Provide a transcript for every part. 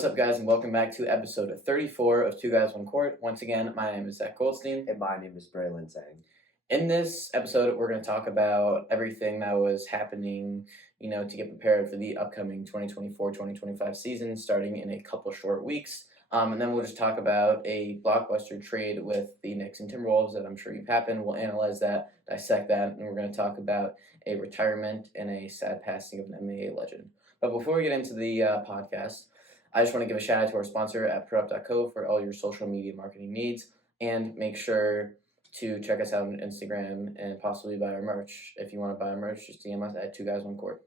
What's up, guys, and welcome back to episode 34 of Two Guys, One Court. Once again, my name is Zach Goldstein. And my name is Braylon saying. In this episode, we're going to talk about everything that was happening, to get prepared for the upcoming 2024-2025 season, starting in a couple short weeks. And then we'll just talk about a blockbuster trade with the Knicks and Timberwolves that I'm sure you've happened. We'll analyze that, dissect that, and we're going to talk about a retirement and a sad passing of an NBA legend. But before we get into the podcast, I just want to give a shout out to our sponsor at ProUp.co for all your social media marketing needs, and make sure to check us out on Instagram and possibly buy our merch. If you want to buy our merch, just DM us at 2guys1court.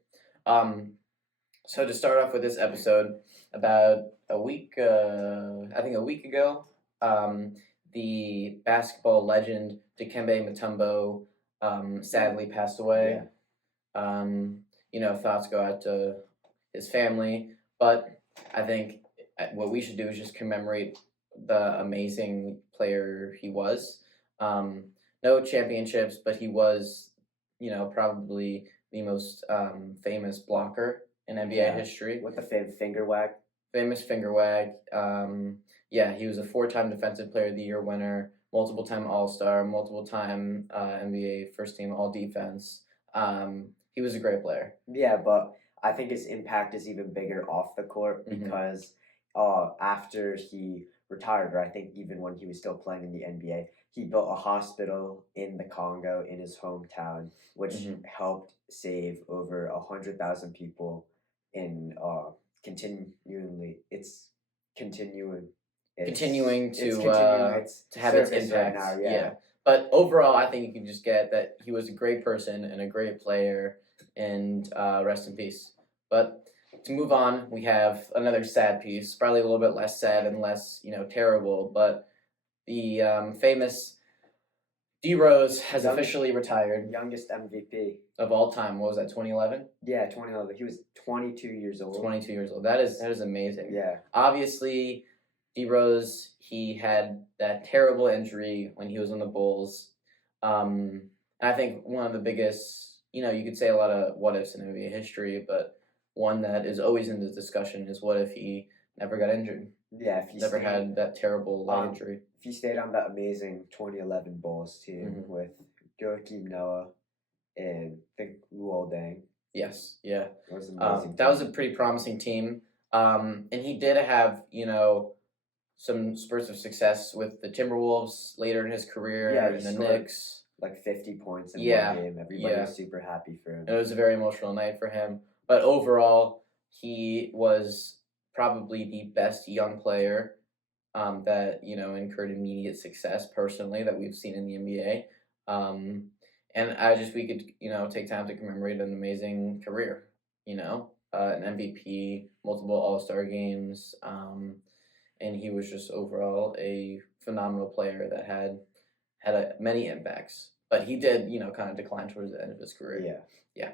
So to start off with this episode, about a week ago, the basketball legend Dikembe Mutombo sadly passed away. Thoughts go out to his family, but I think what we should do is just commemorate the amazing player he was. No championships, but he was, probably the most famous blocker in NBA history. With the finger wag. Famous finger wag. He was a 4-time Defensive Player of the Year winner, multiple-time All-Star, multiple-time NBA first-team All-Defense. He was a great player. Yeah, but I think his impact is even bigger off the court because after he retired, or I think even when he was still playing in the NBA, he built a hospital in the Congo in his hometown, which helped save over 100,000 people in continuing to have its impact. Right now, But overall, I think you can just get that he was a great person and a great player, and rest in peace. But to move on, we have another sad piece, probably a little bit less sad and less, terrible, but the famous D Rose has officially retired. Youngest MVP of all time. What was that, 2011? Yeah, 2011. He was 22 years old. 22 years old. That is amazing. Yeah. Obviously, D Rose, he had that terrible injury when he was on the Bulls. I think one of the biggest, you could say a lot of what ifs in NBA history, but one that is always in this discussion is what if he never got injured? Yeah, if he never had that terrible leg injury. If he stayed on that amazing 2011 Bulls team with Joakim Noah and I think Luol Deng. Yes, yeah. That was amazing. That was a pretty promising team. And he did have, some spurts of success with the Timberwolves later in his career, and the Knicks. Like 50 points in one game. Everybody was super happy for him. It was a very emotional night for him. But overall, he was probably the best young player that, incurred immediate success personally that we've seen in the NBA. And we could, take time to commemorate an amazing career, an MVP, multiple All-Star games, and he was just overall a phenomenal player that had many impacts. But he did, kind of decline towards the end of his career. Yeah.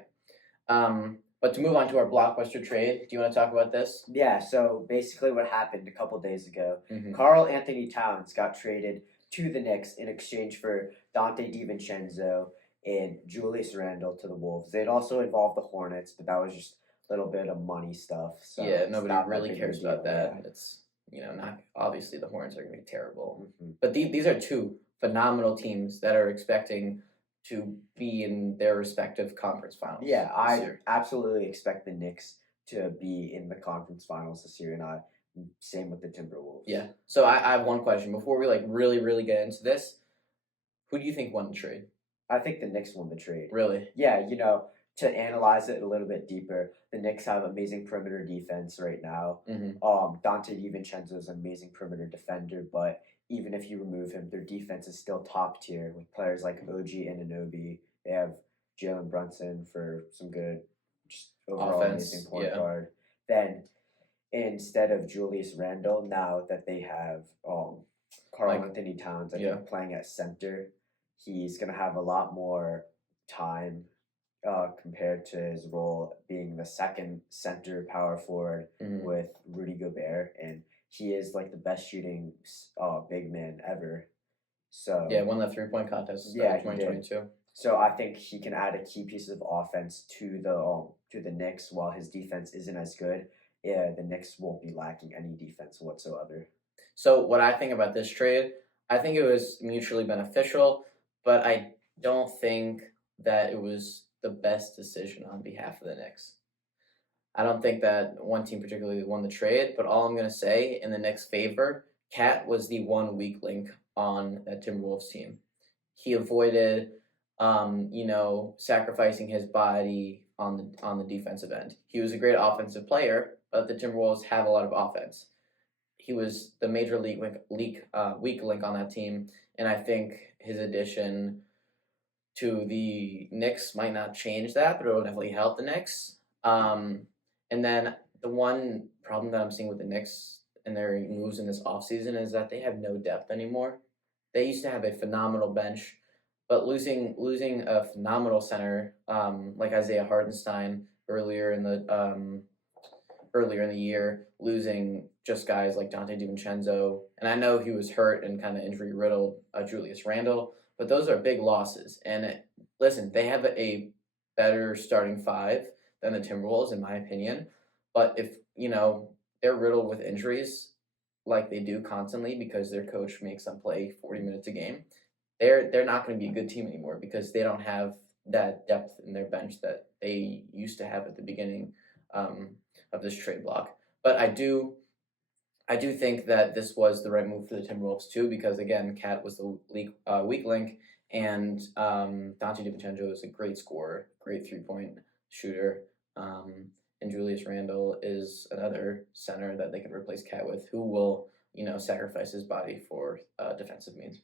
But to move on to our blockbuster trade, do you want to talk about this? Yeah, so basically what happened a couple days ago, Karl Anthony Towns got traded to the Knicks in exchange for Dante DiVincenzo and Julius Randle to the Wolves. They'd also involved the Hornets, but that was just a little bit of money stuff. So nobody really cares about that. Yeah. It's, not obviously the Hornets are going to be terrible. But these are two phenomenal teams that are expecting to be in their respective conference finals. Yeah, I absolutely expect the Knicks to be in the conference finals this year, and same with the Timberwolves. Yeah. So I have one question before we really, really get into this. Who do you think won the trade? I think the Knicks won the trade. Really? Yeah, to analyze it a little bit deeper, the Knicks have amazing perimeter defense right now. Dante DiVincenzo is an amazing perimeter defender, but even if you remove him, their defense is still top tier with players like OG Anunoby. They have Jalen Brunson for some good, just overall amazing point guard. Then instead of Julius Randle, now that they have Karl Anthony Towns, I think playing at center, he's gonna have a lot more time compared to his role being the second center power forward with Rudy Gobert, and he is like the best shooting big man ever. So won that 3-point contest. In 2022. So I think he can add a key piece of offense to the Knicks while his defense isn't as good, yeah, the Knicks won't be lacking any defense whatsoever. So what I think about this trade, I think it was mutually beneficial, but I don't think that it was the best decision on behalf of the Knicks. I don't think that one team particularly won the trade, but all I'm going to say in the Knicks' favor, Cat was the one weak link on that Timberwolves team. He avoided, sacrificing his body on the defensive end. He was a great offensive player, but the Timberwolves have a lot of offense. He was the major weak link on that team, and I think his addition to the Knicks might not change that, but it will definitely help the Knicks. And then the one problem that I'm seeing with the Knicks and their moves in this offseason is that they have no depth anymore. They used to have a phenomenal bench, but losing a phenomenal center like Isaiah Hartenstein earlier in the year, losing just guys like Dante DiVincenzo, and I know he was hurt and kind of injury riddled, Julius Randle, but those are big losses. And listen, they have a better starting five than the Timberwolves, in my opinion. But if they're riddled with injuries like they do constantly because their coach makes them play 40 minutes a game, they're not going to be a good team anymore because they don't have that depth in their bench that they used to have at the beginning of this trade block. But I do think that this was the right move for the Timberwolves too, because again, Cat was the weak link, and Dante DiVincenzo is a great scorer, great 3-point shooter, and Julius Randle is another center that they can replace Cat with, who will sacrifice his body for defensive means.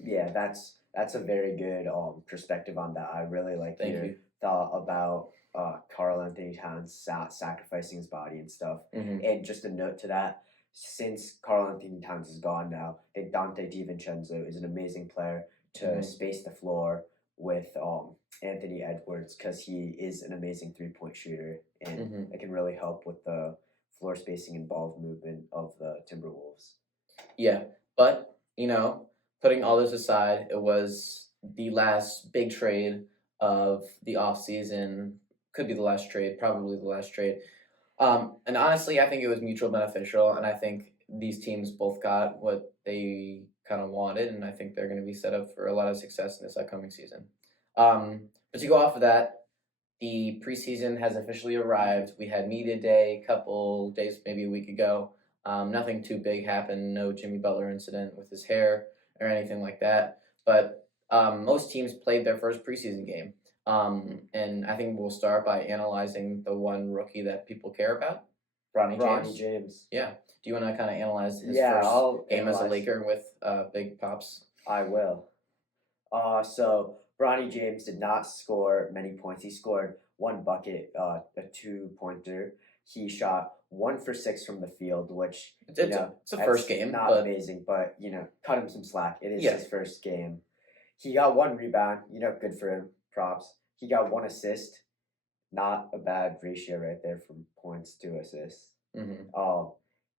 Yeah, that's a very good perspective on that. I really like your thought about Karl Anthony Towns sacrificing his body and stuff. Mm-hmm. And just a note to that, since Karl Anthony Towns is gone now, I think Dante DiVincenzo is an amazing player to space the floor with Anthony Edwards, because he is an amazing 3-point shooter, and it can really help with the floor spacing and ball movement of the Timberwolves. Yeah, but putting all this aside, it was the last big trade of the offseason. Could be the last trade, probably the last trade. And honestly, I think it was mutual beneficial, and I think these teams both got what they kind of wanted, and I think they're going to be set up for a lot of success in this upcoming season. But to go off of that, the preseason has officially arrived. We had media day a couple days, maybe a week ago. Nothing too big happened. No Jimmy Butler incident with his hair or anything like that. But most teams played their first preseason game. And I think we'll start by analyzing the one rookie that people care about, Bronny James. Yeah. Do you want to kind of analyze his first game as a Laker with big pops? I will. So Bronny James did not score many points. He scored one bucket, a 2-pointer. He shot 1 for 6 from the field, which it's a first game, not amazing, but cut him some slack. It is his first game. He got 1 rebound. Good for him. Props. He got 1 assist. Not a bad ratio right there from points to assists.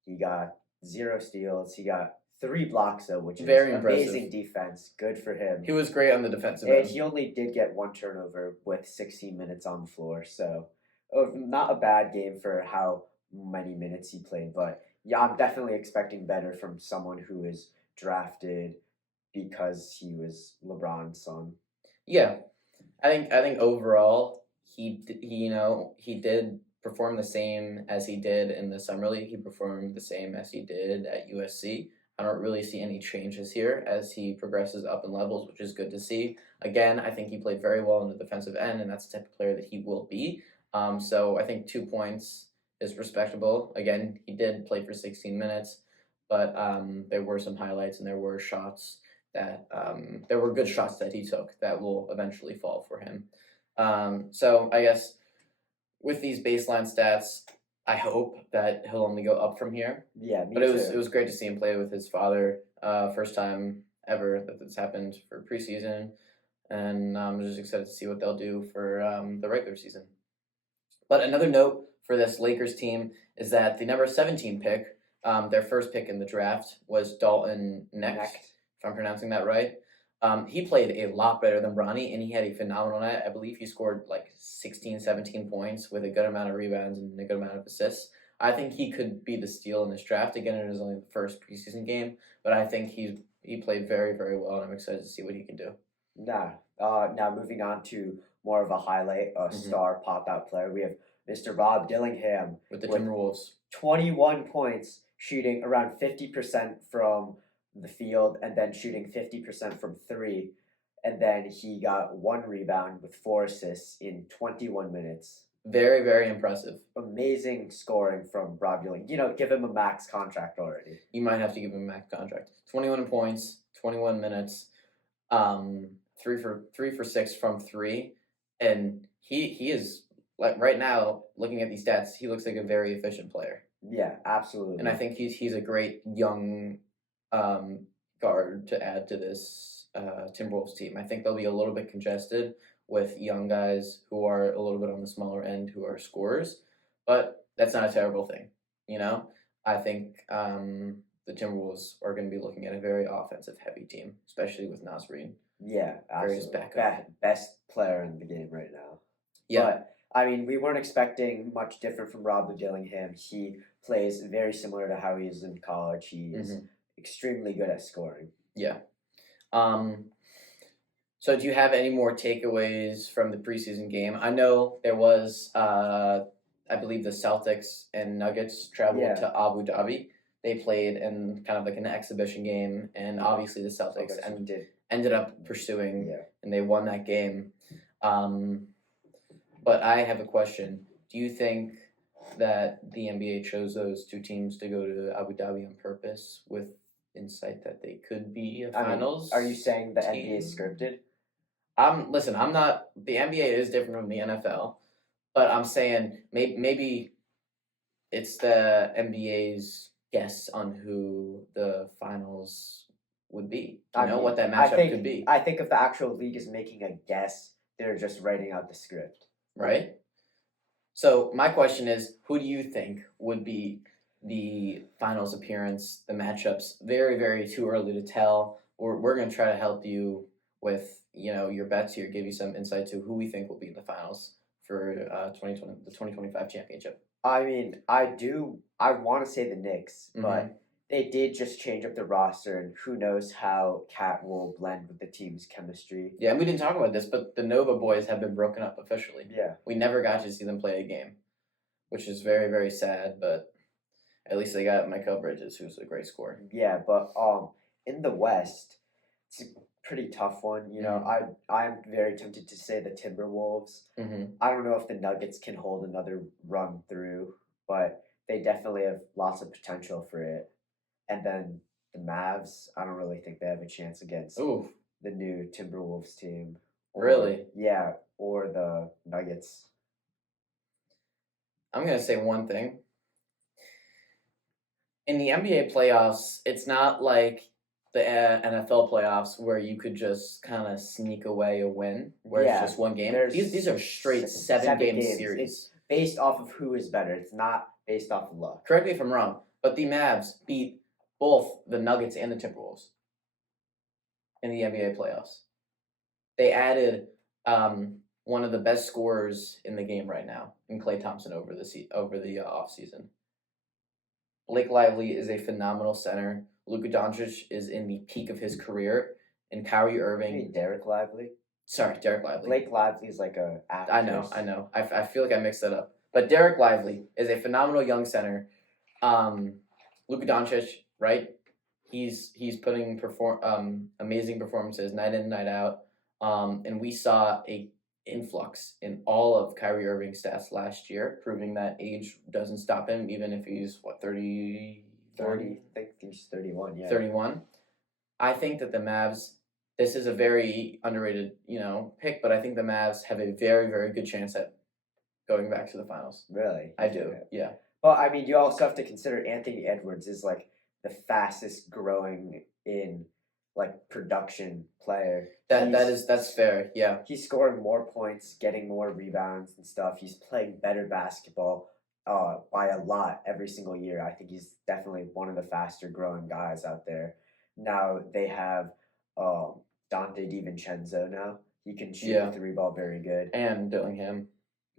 He got 0 steals. He got 3 blocks though, which is very amazing impressive. Defense. Good for him. He was great on the defensive end. And he only did get 1 turnover with 16 minutes on the floor, so not a bad game for how many minutes he played. But yeah, I'm definitely expecting better from someone who is drafted because he was LeBron's son. Yeah, I think overall he did perform the same as he did in the summer league. He performed the same as he did at USC. I don't really see any changes here as he progresses up in levels, which is good to see. Again, I think he played very well in the defensive end, and that's the type of player that he will be. So I think 2 points is respectable. Again, he did play for 16 minutes, but there were some highlights and there were shots that there were good shots that he took that will eventually fall for him. So I guess with these baseline stats, I hope that he'll only go up from here. Yeah, but it was great to see him play with his father. First time ever that this happened for preseason, and I'm just excited to see what they'll do for the regular season. But another note for this Lakers team is that the number 17 pick, their first pick in the draft, was Dalton Knecht, if I'm pronouncing that right. He played a lot better than Bronny, and he had a phenomenal night. I believe he scored like 16, 17 points with a good amount of rebounds and a good amount of assists. I think he could be the steal in this draft. Again, it is only the first preseason game, but I think he played very, very well, and I'm excited to see what he can do. Now moving on to more of a highlight, star pop-out player. We have Mr. Rob Dillingham with the Timberwolves. 21 points, shooting around 50% from the field, and then shooting 50% from three. And then he got 1 rebound with 4 assists in 21 minutes. Very, very impressive. Amazing scoring from Rob Dillingham. Give him a max contract already. You might have to give him a max contract. 21 points, 21 minutes, 3 for 6 from 3, and he is, like, right now, looking at these stats, he looks like a very efficient player. Yeah, absolutely. And I think he's a great young guard to add to this Timberwolves team. I think they'll be a little bit congested with young guys who are a little bit on the smaller end who are scorers, but that's not a terrible thing. I think the Timberwolves are going to be looking at a very offensive heavy team, especially with Nasreen. Yeah, absolutely. Best player in the game right now. Yeah. But, I mean, we weren't expecting much different from Rob Dillingham. He plays very similar to how he is in college. He is extremely good at scoring. Yeah. So do you have any more takeaways from the preseason game? I know there was, I believe the Celtics and Nuggets traveled to Abu Dhabi. They played in kind of like an exhibition game, and obviously the Celtics ended up pursuing, and they won that game. But I have a question. Do you think that the NBA chose those two teams to go to Abu Dhabi on purpose with insight that they could be a finals? Are you saying the NBA is scripted? Listen, I'm not. The NBA is different from the NFL, but I'm saying maybe it's the NBA's guess on who the finals would be. What that matchup could be. I think if the actual league is making a guess, they're just writing out the script. Right? So my question is, who do you think would be the finals appearance, the matchups? Very, very too early to tell. We're going to try to help you with your bets here, give you some insight to who we think will be in the finals for the 2025 championship. I mean, I want to say the Knicks, but they did just change up the roster, and who knows how Cat will blend with the team's chemistry. Yeah, and we didn't talk about this, but the Nova boys have been broken up officially. Yeah. We never got to see them play a game, which is very, very sad, but at least they got Michael Bridges, who's a great scorer. Yeah, but in the West, it's a pretty tough one. I'm very tempted to say the Timberwolves. I don't know if the Nuggets can hold another run through, but they definitely have lots of potential for it. And then the Mavs, I don't really think they have a chance against the new Timberwolves team. Really? Yeah, or the Nuggets. I'm going to say one thing. In the NBA playoffs, it's not like the NFL playoffs where you could just kind of sneak away a win, where it's just one game. These are straight seven-game series. It's based off of who is better. It's not based off of luck. Correct me if I'm wrong, but the Mavs beat both the Nuggets and the Timberwolves in the NBA playoffs. They added one of the best scorers in the game right now, in Klay Thompson over the offseason. Blake Lively is a phenomenal center. Luka Doncic is in the peak of his career, and Kyrie Irving. You mean Derek Lively? Sorry, Derek Lively. Blake Lively is like a actress. I know. I feel like I mixed that up. But Derek Lively is a phenomenal young center. Luka Doncic, right? He's putting amazing performances night in, night out. And we saw a influx in all of Kyrie Irving's stats last year, proving that age doesn't stop him, even if he's 30. 30, I think he's 31, yeah. 31. I think that the Mavs, this is a very underrated, pick, but I think the Mavs have a very, very good chance at going back to the finals. Really? I do, yeah. Well, I mean, you also have to consider Anthony Edwards is like the fastest growing in production player. That's fair, yeah. He's scoring more points, getting more rebounds and stuff. He's playing better basketball by a lot every single year. I think he's definitely one of the faster growing guys out there. Now they have Dante DiVincenzo now. He can shoot the three ball very good. And Dillingham.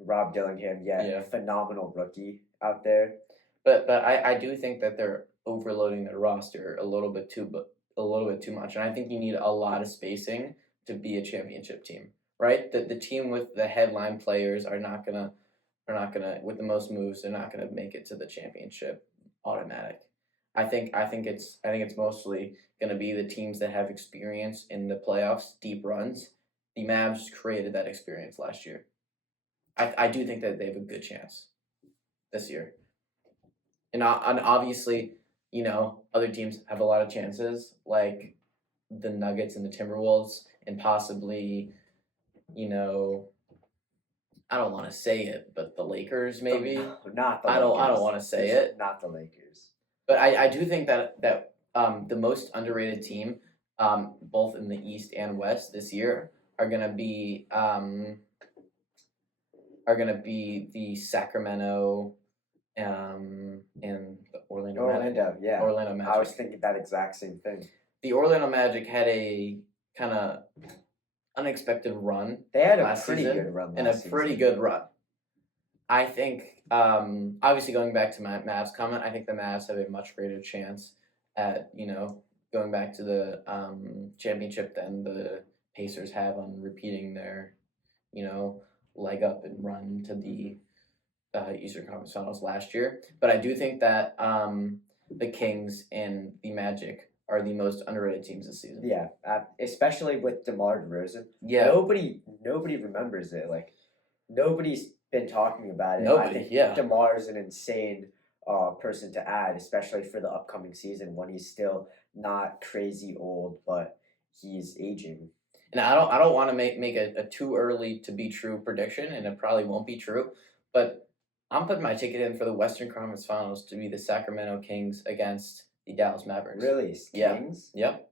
Rob Dillingham, phenomenal rookie out there. But I do think that they're overloading their roster a little bit too much, and I think you need a lot of spacing to be a championship team, right? The team with the headline players are not gonna with the most moves. They're not gonna make it to the championship automatic. I think it's mostly gonna be the teams that have experience in the playoffs, deep runs. The Mavs created that experience last year. I do think that they have a good chance this year. And obviously, other teams have a lot of chances, like the Nuggets and the Timberwolves, and possibly, you know, I don't want to say it, but the Lakers maybe. Not the I Lakers. don't want to say it. Not the Lakers. But I do think that the most underrated team, both in the East and West this year, are gonna be the Sacramento and the Orlando Magic. I was thinking that exact same thing. The Orlando Magic had a kind of unexpected run. They had a pretty good run last season. Pretty good run. I think, obviously going back to my Mavs comment, I think the Mavs have a much greater chance at, going back to the championship than the Pacers have on repeating their, leg up and run to the Eastern Conference Finals last year. But I do think that the Kings and the Magic are the most underrated teams this season. Yeah, especially with DeMar DeRozan. Yeah, nobody remembers it. Like nobody's been talking about it. I think DeMar is an insane person to add, especially for the upcoming season when he's still not crazy old, but he's aging. And I don't want to make a too early to be true prediction, and it probably won't be true, but I'm putting my ticket in for the Western Conference Finals to be the Sacramento Kings against the Dallas Mavericks. Really? Kings? Yep.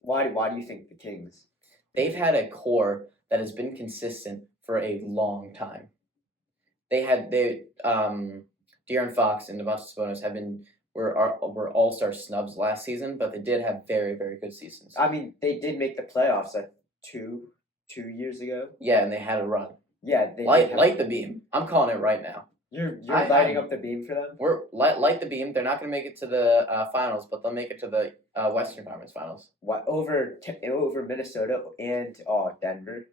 Why do you think the Kings? They've had a core that has been consistent for a long time. De'Aaron Fox and Domantas Sabonis were all-star snubs last season, but they did have very, very good seasons. I mean, they did make the playoffs like two years ago. Yeah, and they had a run. Yeah, they light the beam. I'm calling it right now. You're lighting up the beam for them? We're light the beam. They're not going to make it to the finals, but they'll make it to the Western Conference Finals. What over Minnesota and Denver?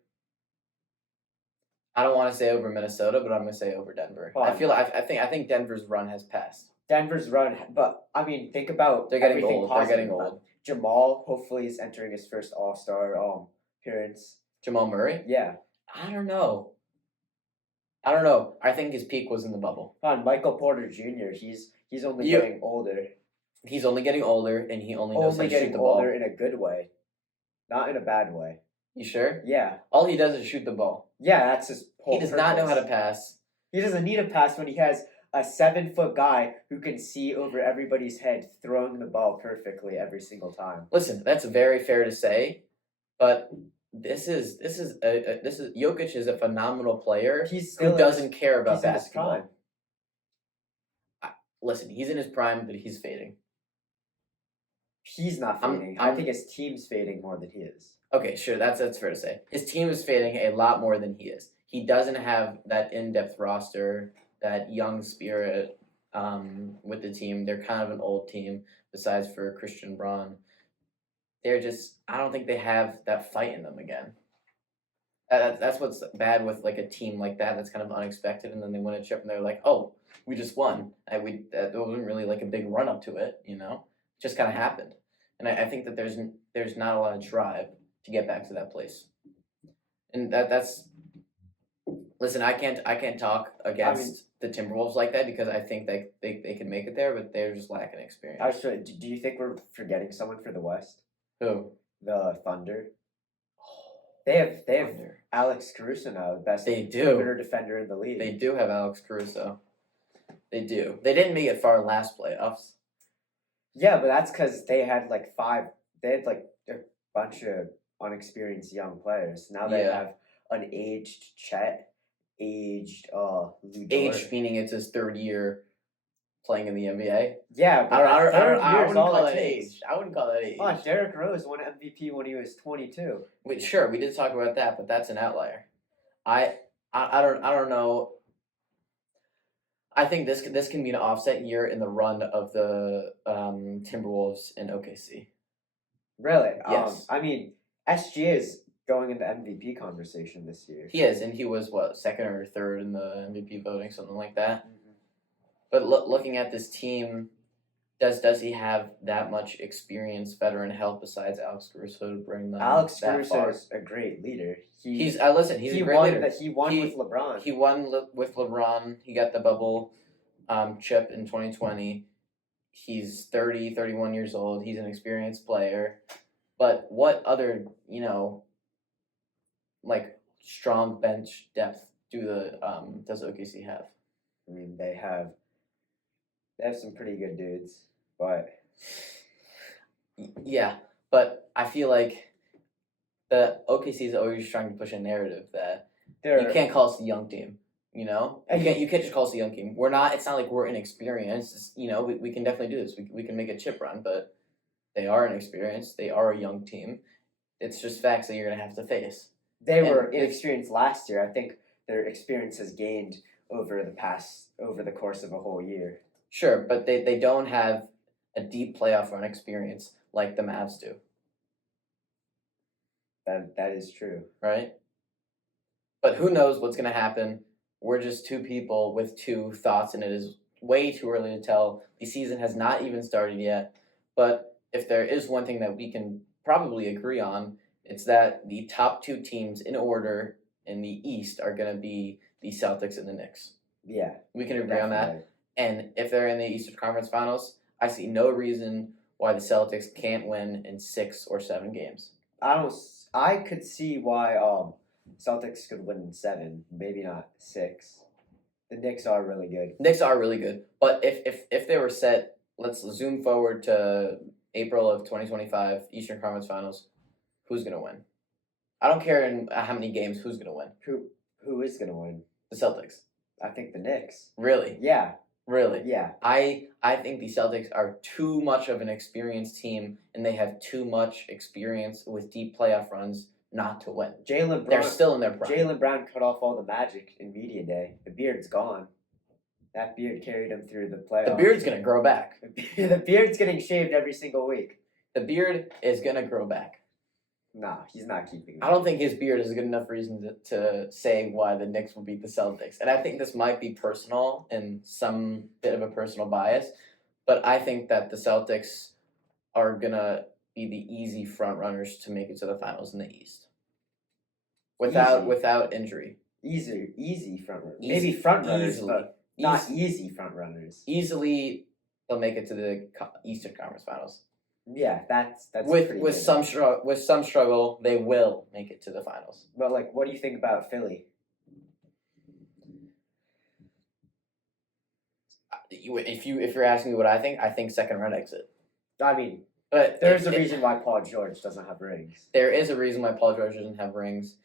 I don't want to say over Minnesota, but I'm going to say over Denver. I think Denver's run has passed. Denver's run, but I mean, think about they're getting old. They're getting old. Jamal hopefully is entering his first All-Star appearance. Jamal Murray? Yeah. I don't know. I think his peak was in the bubble. Michael Porter Jr. He's only getting older. He's only getting older, and he only knows how to shoot the ball. Older in a good way, not in a bad way. You sure? Yeah. All he does is shoot the ball. Yeah, that's his whole purpose. Not know how to pass. He doesn't need a pass when he has a 7-foot guy who can see over everybody's head, throwing the ball perfectly every single time. Listen, that's very fair to say, but this is Jokic is a phenomenal player who doesn't care about basketball. Listen, he's in his prime, but he's fading. He's not fading. I think his team's fading more than he is. Okay, sure, that's fair to say. His team is fading a lot more than he is. He doesn't have that in-depth roster, that young spirit with the team. They're kind of an old team, besides for Christian Braun. I don't think they have that fight in them again. That's what's bad with like a team like that. That's kind of unexpected, and then they win a chip, and they're like, "Oh, we just won." That wasn't really like a big run up to it, It just kind of happened. And I think that there's not a lot of drive to get back to that place, and that's. Listen, I can't talk against the Timberwolves like that because I think they can make it there, but they're just lacking experience. Do you think we're forgetting someone for the West? Who? The Thunder. They have Thunder. Alex Caruso now, the best perimeter defender in the league. They do have Alex Caruso. They do. They didn't make it far last playoffs. Yeah, but that's because they had They had a bunch of unexperienced young players. Now they have an aged Chet, aged Lu Dort. Aged meaning it's his third year playing in the NBA. Yeah, but I wouldn't call that age. I wouldn't call that age. Oh, Derrick Rose won MVP when he was 22. Sure, we did talk about that, but that's an outlier. I don't know. I think this can be an offset year in the run of the Timberwolves and OKC. Really? Yes. I mean, SGA is going into MVP conversation this year. He is, and he was what, second or third in the MVP voting, something like that. Mm-hmm. But looking at this team, does he have that much experience, veteran help besides Alex Caruso to bring them Alex that Caruso far? is a great leader. He's a great leader. He won with LeBron. He won with LeBron. He got the bubble chip in 2020. He's 30, 31 years old. He's an experienced player. But what other, like strong bench depth does OKC have? I mean, they have some pretty good dudes, but yeah, but I feel like the OKC is always trying to push a narrative that you can't call us a young team. You can't just call us a young team. We're not. It's not like we're inexperienced. It's, we can definitely do this. We can make a chip run, but they are inexperienced. They are a young team. It's just facts that you're gonna have to face. They were inexperienced last year. I think their experience has gained over the course of a whole year. Sure, but they don't have a deep playoff run experience like the Mavs do. That is true. Right? But who knows what's going to happen? We're just two people with two thoughts, and it is way too early to tell. The season has not even started yet. But if there is one thing that we can probably agree on, it's that the top two teams in order in the East are going to be the Celtics and the Knicks. Yeah. We can agree on that. And if they're in the Eastern Conference Finals, I see no reason why the Celtics can't win in 6 or 7 games. I could see why Celtics could win in 7, maybe not 6. The Knicks are really good. Knicks are really good, but if they were set, let's zoom forward to April of 2025 Eastern Conference Finals. Who's gonna win? I don't care in how many games. Who's gonna win? Who is gonna win? The Celtics. I think the Knicks. Really? Yeah. Really? Yeah. I think the Celtics are too much of an experienced team, and they have too much experience with deep playoff runs not to win. They're still in their prime. Jaylen Brown cut off all the magic in media day. The beard's gone. That beard carried him through the playoffs. The beard's gonna grow back. The beard's getting shaved every single week. The beard is gonna grow back. Nah, he's not keeping it. I don't think his beard is a good enough reason to say why the Knicks will beat the Celtics. And I think this might be personal and some bit of a personal bias, but I think that the Celtics are going to be the easy front runners to make it to the finals in the East. Without injury. Easy front runners. Maybe front runners, but not easy front runners. Easily, they'll make it to the Eastern Conference Finals. Yeah, that's with some struggle, they will make it to the finals. But what do you think about Philly? If you're asking me what I think second round exit. I mean, but there's a reason why Paul George doesn't have rings. There is a reason why Paul George doesn't have rings.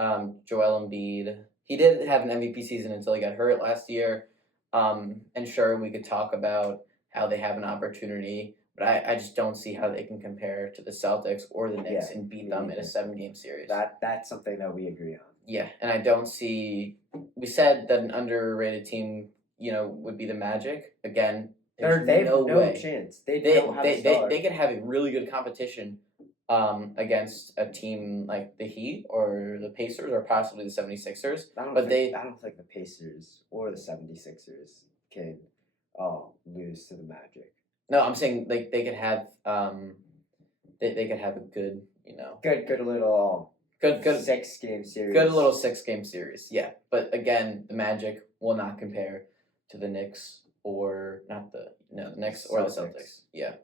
Joel Embiid, he did have an MVP season until he got hurt last year. And sure, we could talk about how they have an opportunity. But I just don't see how they can compare to the Celtics or the Knicks and beat them in a 7-game series. That's something that we agree on. Yeah, and I don't see. We said that an underrated team, would be the Magic. Again, they have no chance. They don't have a star. They could have a really good competition against a team like the Heat or the Pacers or possibly the 76ers. I don't think the Pacers or the 76ers can lose to the Magic. No, I'm saying they could have they could have a good good little good 6-game series. Good little 6-game series, yeah. But again, the Magic will not compare to the Knicks or the Knicks or the Celtics. Yeah.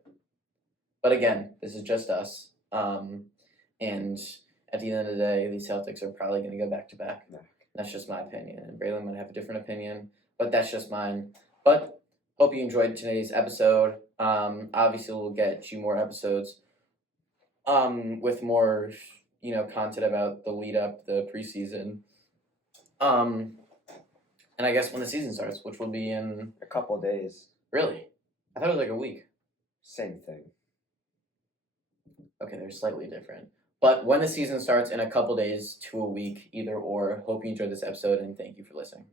But again, this is just us. And at the end of the day, the Celtics are probably going to go back to back. That's just my opinion, and Braylon might have a different opinion, but that's just mine. But hope you enjoyed today's episode. Obviously, we'll get you more episodes with more, content about the lead up, the preseason. And I guess when the season starts, which will be in a couple of days. Really? I thought it was like a week. Same thing. Okay, they're slightly different. But when the season starts in a couple days to a week, either or. Hope you enjoyed this episode, and thank you for listening.